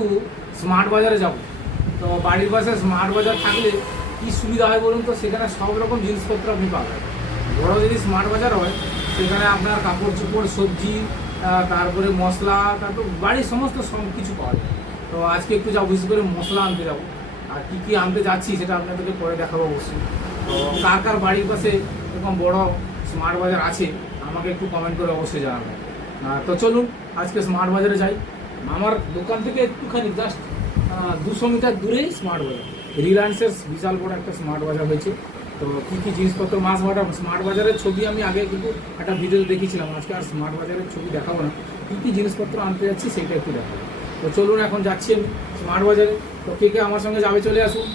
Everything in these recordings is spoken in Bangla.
একটু স্মার্ট বাজারে যাব। তো বাড়ির পাশে স্মার্ট বাজার থাকলে কি সুবিধা হয় বলুন তো? সেখানে সব রকম জিনিসপত্র আপনি পাবেন। বড় যদি স্মার্ট বাজার হয়, সেখানে আপনার কাপড় চোপড়, সবজি তারপরে মশলা, তারপর বাড়ির সমস্ত সব কিছু পাওয়া যায়। তো আজকে একটু যাব বিশেষ করে মশলা আনতে যাব। আর কী কী আনতে যাচ্ছি সেটা আপনাদেরকে পরে দেখাবো অবশ্যই। তো কার কার বাড়ির পাশে এরকম বড় স্মার্ট বাজার আছে, আমাকে একটু কমেন্ট করে অবশ্যই জানাবেন। তো চলুন, আজকে স্মার্ট বাজারে যাই। আমার দোকান থেকে একটুখানি জাস্ট দুশো মিটার দূরেই স্মার্ট বাজার। রিলায়েন্সের বিশাল বড় একটা স্মার্ট বাজার হয়েছে। তো কী কী জিনিসপত্র মাছ ভাটা স্মার্ট বাজারের ছবি আমি আগে কিন্তু একটা ভিডিওতে দেখিয়েছিলাম আজকে আর স্মার্ট বাজারের ছবি দেখাবো না। কী কী জিনিসপত্র আনতে যাচ্ছি সেটা একটু দেখাবো। তো চলুন, এখন যাচ্ছি আমি স্মার্ট বাজারে। তো কে কে আমার সঙ্গে যাবে চলে আসুন।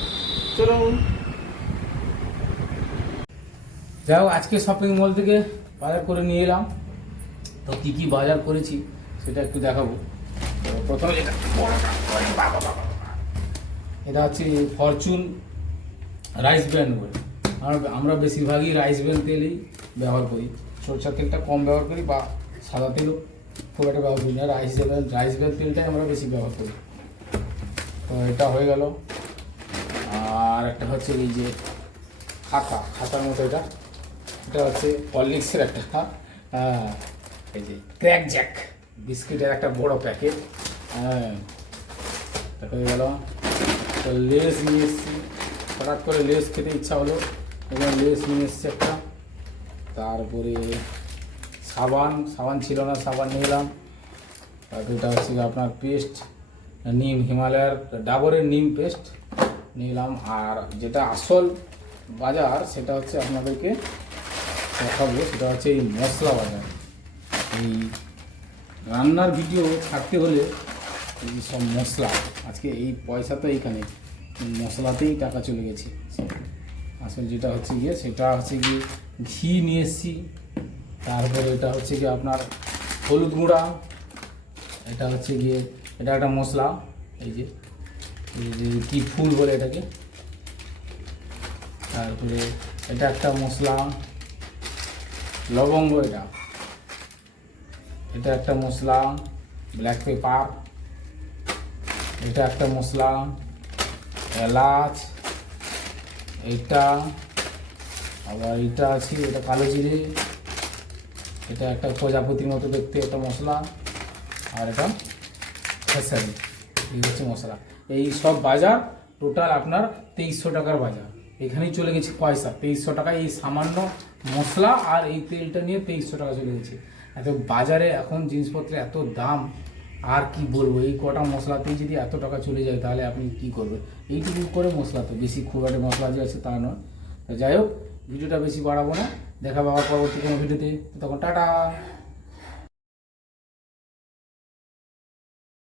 চলুন। যাই হোক, আজকে শপিং মল থেকে বাজার করে নিয়ে এলাম। তো কী কী বাজার করেছি সেটা একটু দেখাবো। প্রথমে এটা হচ্ছে ফরচুন রাইস ব্র্যান্ড বলে। আমরা বেশিরভাগই রাইস ব্র্যান্ড তেলই ব্যবহার করি। সরষার তেলটা কম ব্যবহার করি বা সাদা তেলও খুব একটা ব্যবহার করি না। রাইস রাইস ব্র্যান্ড তেলটাই আমরা বেশি ব্যবহার করি। তো এটা হয়ে গেল। আর একটা হচ্ছে এই যে খাতা, খাতার মতো এটা। এটা হচ্ছে হরলিক্সের একটা হ্যাঁ এই যে ক্র্যাক জ্যাক বিস্কিটের একটা বড় প্যাকেট। হ্যাঁ হয়ে গেল। তো লেস নিয়ে এসেছি। হঠাৎ করে লেস খেতে ইচ্ছা হলো। এবং লেস নিয়ে এসেছি একটা। তারপরে সাবান। সাবান ছিল না, সাবান নিয়ে এলাম। তারপরে এটা হচ্ছে আপনার পেস্ট, নিম হিমালয়ার, ডাবরের নিম পেস্ট নিলাম আর যেটা আসল বাজার, সেটা হচ্ছে আপনাদেরকে দেখাবো। সেটা হচ্ছে এই মশলা বাজার। এই রান্নার ভিডিও থাকতে হলে এই সব মশলা, আজকে এই পয়সা তো এইখানে মশলাতেই টাকা চলে গেছে। আসলে যেটা হচ্ছে গিয়ে, সেটা হচ্ছে গিয়ে ঘি নিয়ে এসেছি। তারপরে এটা হচ্ছে গিয়ে আপনার হলুদ গুঁড়া, এটা হচ্ছে গিয়ে, এটা একটা মশলা এই যে কি ফুল বলে এটাকে। তারপরে এটা একটা মশলা, লবঙ্গ এটা। এটা একটা মশলা ব্ল্যাক পেপার এটা একটা মশলা এলাচ, এটা, আবার এটা আছে, এটা কালো জিরে, এটা একটা প্রজাপতির মতো দেখতে একটা মশলা আর এটা খেসারি, এই হচ্ছে মশলা এই সব বাজার টোটাল আপনার তেইশশো টাকার বাজার। এখানেই চলে গেছে পয়সা, তেইশশো টাকা, এই সামান্য মশলা আর এই তেলটা নিয়ে তেইশশো টাকা চলে গেছে। এত বাজারে এখন জিনিসপত্রের এত দাম, আর কি বলব? এই কটা মশলাতেই যদি এত টাকা চলে যায়, তাহলে আপনি কি করবেন? এইটুকু করে মশলা তো, বেশি খুব একটা মশলা যে আছে তা নয়। যাই হোক, ভিডিওটা বেশি বাড়াবো না। দেখা পাওয়ার পরবর্তী কোনো ভিডিওতে। তখন টাটা!